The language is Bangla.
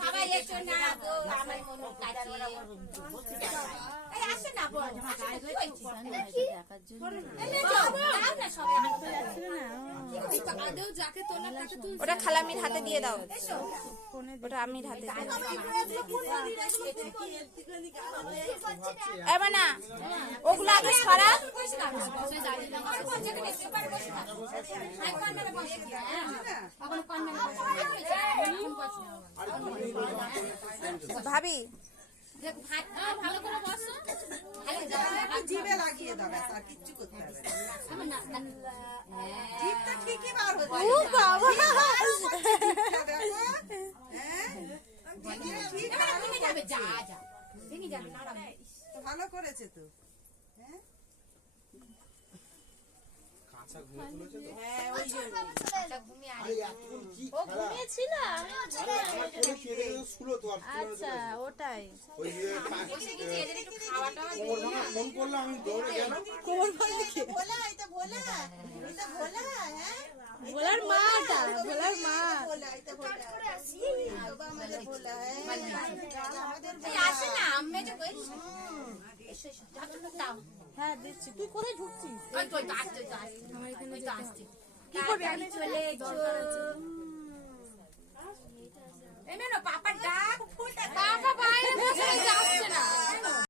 সবাই এসো না গো আমার মনে কাছে আসে না ওটা খালামির হাতে দিয়ে দাও, ওটা আমির হাতে দিয়ে দাও। এবার না ওগুলো আগে সরা। ভাবি ভালো করে বসো, জিভে লাগিয়ে দাও, আর কিচ্ছু করতে হবে না। জিভটা ঠিকই বার হচ্ছে। ও বাবা ভালো করেছে তো। আচ্ছা ওটাই ভোলার মা, ভোলার মা আসে না আমি হ্যাঁ দিচ্ছি। তুই কোথায় ঢুকছিস? কি করবি? আমি চলে পাপা ডাক, পাপা বাইরে বসে যাচ্ছে না।